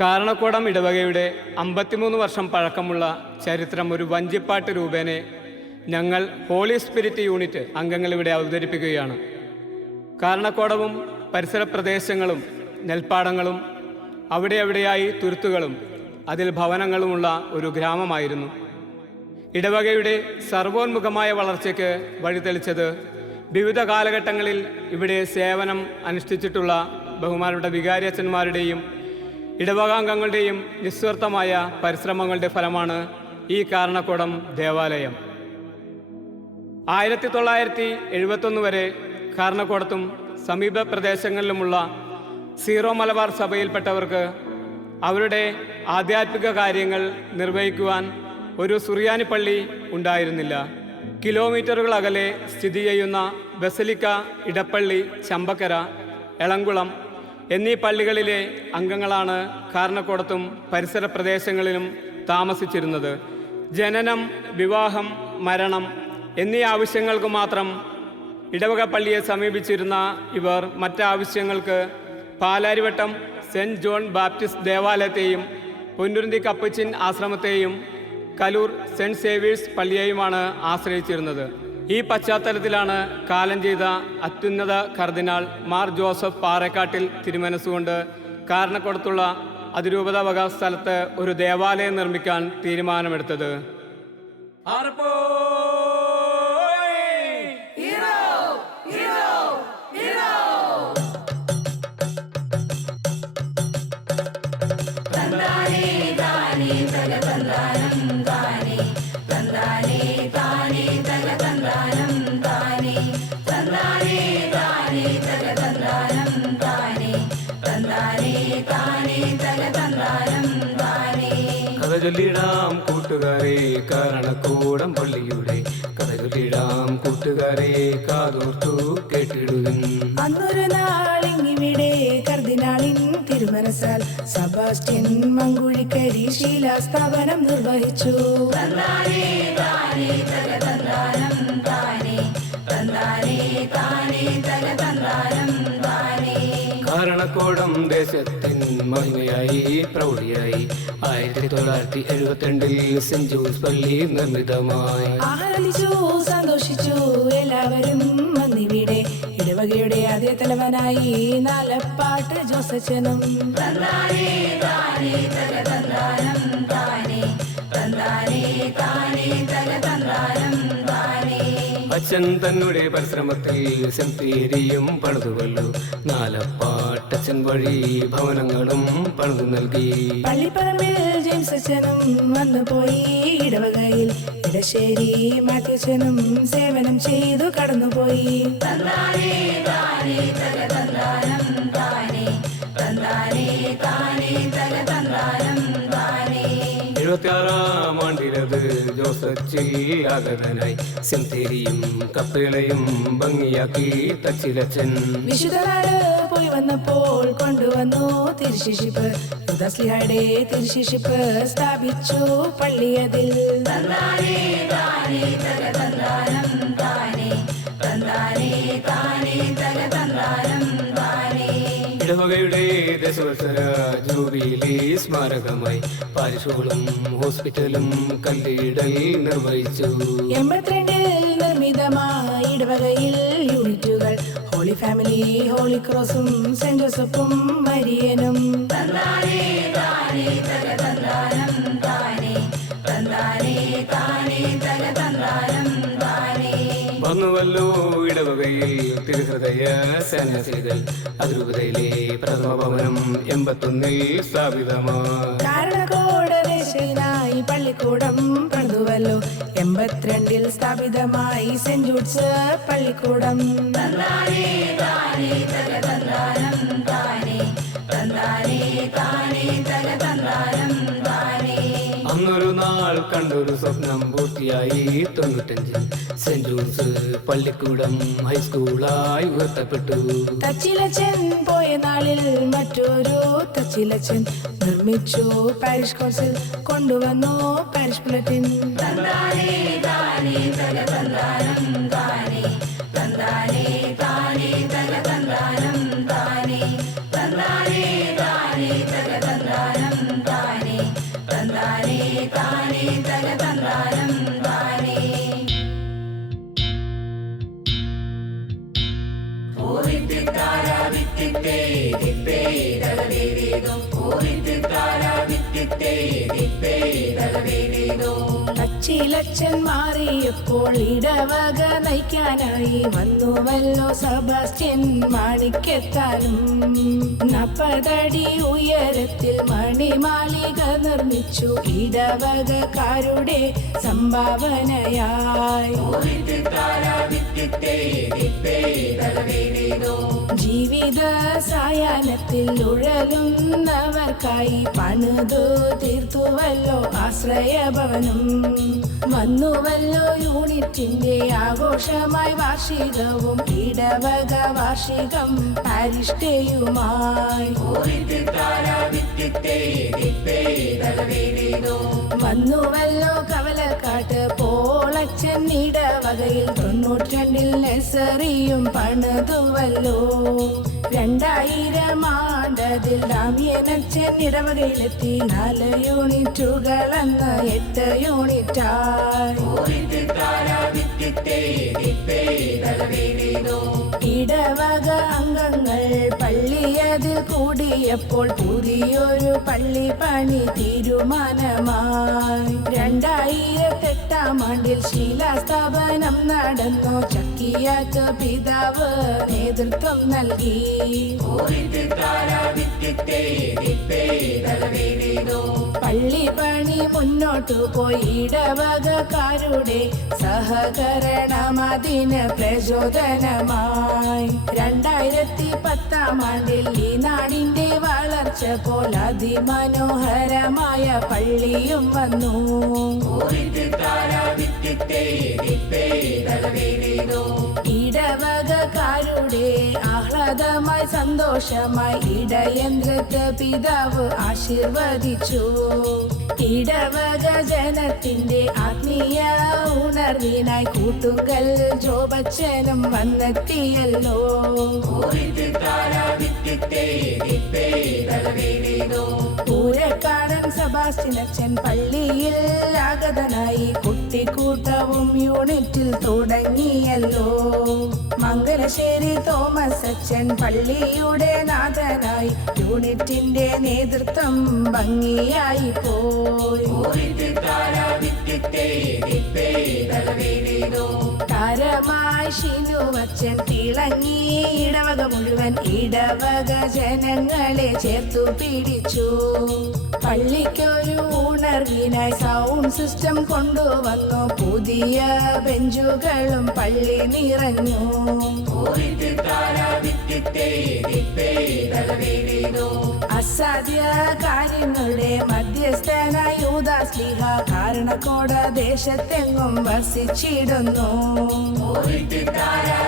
കാരണക്കോടം ഇടവകയുടെ 53 വർഷം പഴക്കമുള്ള ചരിത്രം ഒരു വഞ്ചിപ്പാട്ട് രൂപേണെ ഞങ്ങൾ ഹോളി സ്പിരിറ്റ് യൂണിറ്റ് അംഗങ്ങളിവിടെ അവതരിപ്പിക്കുകയാണ്. കാരണക്കോടവും പരിസര പ്രദേശങ്ങളും നെൽപ്പാടങ്ങളും അവിടെയായി തുരുത്തുകളും അതിൽ ഭവനങ്ങളുമുള്ള ഒരു ഗ്രാമമായിരുന്നു. ഇടവകയുടെ സർവോന്മുഖമായ വളർച്ചയ്ക്ക് വഴിതെളിച്ചത് വിവിധ കാലഘട്ടങ്ങളിൽ ഇവിടെ സേവനം അനുഷ്ഠിച്ചിട്ടുള്ള ബഹുമാനപ്പെട്ട വികാരിയച്ഛന്മാരുടെയും ഇടവകാംഗങ്ങളുടെയും നിസ്വാർത്ഥമായ പരിശ്രമങ്ങളുടെ ഫലമാണ് ഈ കാരണക്കോടം ദേവാലയം. 1971 വരെ കാരണക്കോടത്തും സമീപ പ്രദേശങ്ങളിലുമുള്ള സീറോ മലബാർ സഭയിൽപ്പെട്ടവർക്ക് അവരുടെ ആധ്യാത്മിക കാര്യങ്ങൾ നിർവഹിക്കുവാൻ ഒരു സുറിയാനി പള്ളി ഉണ്ടായിരുന്നില്ല. കിലോമീറ്ററുകൾ അകലെ സ്ഥിതി ചെയ്യുന്ന ബസലിക്ക, ഇടപ്പള്ളി, ചമ്പക്കര, എളംകുളം എന്നീ പള്ളികളിലെ അംഗങ്ങളാണ് കാരണക്കോടത്തും പരിസര പ്രദേശങ്ങളിലും താമസിച്ചിരുന്നത്. ജനനം, വിവാഹം, മരണം എന്നീ ആവശ്യങ്ങൾക്ക് മാത്രം ഇടവക പള്ളിയെ സമീപിച്ചിരുന്ന ഇവർ മറ്റാവശ്യങ്ങൾക്ക് പാലാരിവട്ടം സെൻറ്റ് ജോൺ ബാപ്റ്റിസ്റ്റ് ദേവാലയത്തെയും പൊന്നുരുന്തി കപ്പച്ചിൻ ആശ്രമത്തെയും കലൂർ സെൻറ്റ് സേവിയേഴ്സ് പള്ളിയെയുമാണ് ആശ്രയിച്ചിരുന്നത്. ഈ പശ്ചാത്തലത്തിലാണ് കാലം ചെയ്ത അത്യുന്നത കർദിനാൾ മാർ ജോസഫ് പാറേക്കാട്ടിൽ തിരുമനസ്സുകൊണ്ട് കാരണക്കോടത്തുള്ള അതിരൂപത വക സ്ഥലത്ത് ഒരു ദേവാലയം നിർമ്മിക്കാൻ തീരുമാനമെടുത്തത്. കഥചൊല്ലിടാം കൂട്ടുകാരെ കാരണക്കോടം പള്ളിയുടെ കഥചൊല്ലിടാം കൂട്ടുകാരെ കാതോർത്തു കേട്ടിടുവിൻ. അന്നൊരു നാളിങ്ങിവിടെ കർദിനാളിൻ തിരുമനസാൽ സെബാസ്റ്റ്യൻ മങ്കുഴിക്കരി ശീലാസ്ഥാപനം നിർവഹിച്ചു. കാരണക്കോടം ദേശത്തിൻ മഹിമയായി പ്രൗഢിയായി 1972 സെന്റ് ജോൺസ് പള്ളി നിർമ്മിതമായി. ആഹ്ലാദിച്ചു, സന്തോഷിച്ചു എല്ലാവരും വന്നിവിടെ. ഇടവകയുടെ ആദ്യ തലവനായി നാലപ്പാട്ട് ജോസച്ചനും അച്ഛൻ തന്നുടെ പരിശ്രമത്തിൽ സെംപീരിയും പണിതുവല്ലോ. നാലപ്പാട്ടച്ഛൻ വഴി ഭവനങ്ങളും പണിതു നൽകി. പള്ളിപ്പറമ്പിൽ ജെയിംസ് അച്ഛനും വന്നുപോയി. ഇടവകയിൽ ഇടശ്ശേരി മാത്യുച്ചനും സേവനം ചെയ്തു കടന്നുപോയി. 76 ആണ്ടിലത് ജോസച്ചിൽ ആഗതനായി സെംതേരിയും കപ്പേളയും ഭംഗിയാക്കി തച്ചിലച്ചൻ. വിശുദ്ധനാട് പോയി വന്നപ്പോൾ കൊണ്ടുവന്നു തിരുശിഷിപ്പ്. യുദാസ്ലിഹയുടെ തിരുശിഷിപ്പ് സ്ഥാപിച്ചു പള്ളിയതിൽ. ഇടവകയുടെ ദശവത്സര ജൂബിലി സ്മാരകമായി പാരിഷുകളും ഹോസ്പിറ്റലും കല്ലിടൽ നിർവഹിച്ചു. 82 നിർമ്മിതമായ ഇടവകയിൽ യൂണിറ്റുകൾ ഹോളി ഫാമിലി, ഹോളി ക്രോസും സെന്റ് ജോസഫും മരിയനും. വന്നുവല്ലോ ഇടവകയിൽ തിരുഹൃദയ സന്യാസികൾ. അതിരൂപതയിലെ പ്രഥമ ഭവനം 81 സ്ഥാപിതമായി. കാരണക്കോട് ദേശനായി പള്ളിക്കൂടം പണിതുവല്ലോ. 82 സ്ഥാപിതമായി സെന്റ് ജൂഡ്സ് പള്ളിക്കൂടം. അന്നൊരു നാൾ കണ്ടൊരു സ്വപ്നം പൂർത്തിയായി. 95 സെന്റ് ജോൺസ് പള്ളിക്കൂടം ഹൈസ്കൂളായി ഉയർത്തപ്പെട്ടു. തച്ചിലച്ചൻ പോയ നാളിൽ മറ്റൊരു തച്ചിലച്ചൻ നിർമ്മിച്ചു. പാരിഷ് കൗൺസിൽ കൊണ്ടുവന്നു പാരിഷ് ബുള്ളറ്റിൻ. തന്നാനേ തച്ചിലച്ചൻ മാറിയപ്പോൾ ഇടവക നയിക്കാനായി വന്നുവല്ലോ സെബാസ്റ്റ്യൻ മാണിക്കെത്താനും. 40 അടി ഉയരത്തിൽ മണിമാളിക നിർമ്മിച്ചു ഇടവകക്കാരുടെ സംഭാവനയായി. ജീവിത സായാഹ്നത്തിൽ ഉഴലുന്നവർക്കായി പണിതു തീർത്തുവല്ലോ ആശ്രയഭവനം. വന്നുവല്ലോ യൂണിറ്റിന്റെ ആഘോഷമായി വാർഷികവും ഇടവക വാർഷികം പാരിഷ് ഡേയുമായി. വന്നുവല്ലോ കവലക്കാട്ട് പോളച്ചൻ ഇടവകയിൽ 92 നഴ്സറിയും പണിതുവല്ലോ. 2000 ആണ്ടതിൽ ദാമിയനച്ചൻ ഇടവകയിലെത്തി 4 യൂണിറ്റുകളെന്ന് 8 യൂണിറ്റായി. ഇടവക അംഗങ്ങൾ പള്ളിയതിൽ കൂടിയപ്പോൾ പുതിയൊരു പള്ളി പണി തീരുമാനമായി. 2008 ആണ്ടിൽ ശിലാസ്ഥാപനം നടന്നു. ചക്കിയാത്ത് പിതാവ് നേതൃത്വം നൽകി. പള്ളി പണി മുന്നോട്ടു പോയി ഇടവകക്കാരുടെ സഹകരണം അതിന് പ്രചോദനമായി. 2010 ആണ്ടിൽ ഈ നാടിന്റെ വളർച്ച പോൽ അതിമനോഹരമായ പള്ളിയും വന്നു. ഇടവകക്കാരുടെ ആഹ്ലാദമായി സന്തോഷമായി ഇടയന്ത്രത്തെ പിതാവ് ആശീർവദിച്ചു. ഇടവക ജനത്തിന്റെ ആത്മീയ ഉണർവിനായി കൂട്ടുങ്കൽ ജോബച്ചനും വന്നെത്തിയല്ലോ. പൂരക്കാടൻ സെബാസ്റ്റ്യനച്ചൻ പള്ളിയിൽ ആഗതനായി. കുട്ടിക്കൂട്ടവും യൂണിറ്റിൽ തുടങ്ങിയല്ലോ. മംഗലശ്ശേരി തോമസ് അച്ചൻ പള്ളിയുടെ നാഥനായി. യൂണിറ്റിന്റെ നേതൃത്വം ഭംഗിയായി പോയി. താരമായി ഷിനുവച്ചൻ തിളങ്ങി. ഇടവക മുഴുവൻ ഇടവക ജനങ്ങളെ ചേർത്തു പിടിച്ചു. പള്ളിക്കൊരു ഉണർവിനായി സൗണ്ട് സിസ്റ്റം കൊണ്ടുവന്നു. പുതിയ ബെഞ്ചുകളും പള്ളി നിറഞ്ഞു. അസാധ്യ കാര്യങ്ങളുടെ മധ്യസ്ഥനായി യൂദാശ്ലീഹ കാരണക്കോട ദേശത്തെങ്ങും വസിച്ചിടുന്നു. താരാ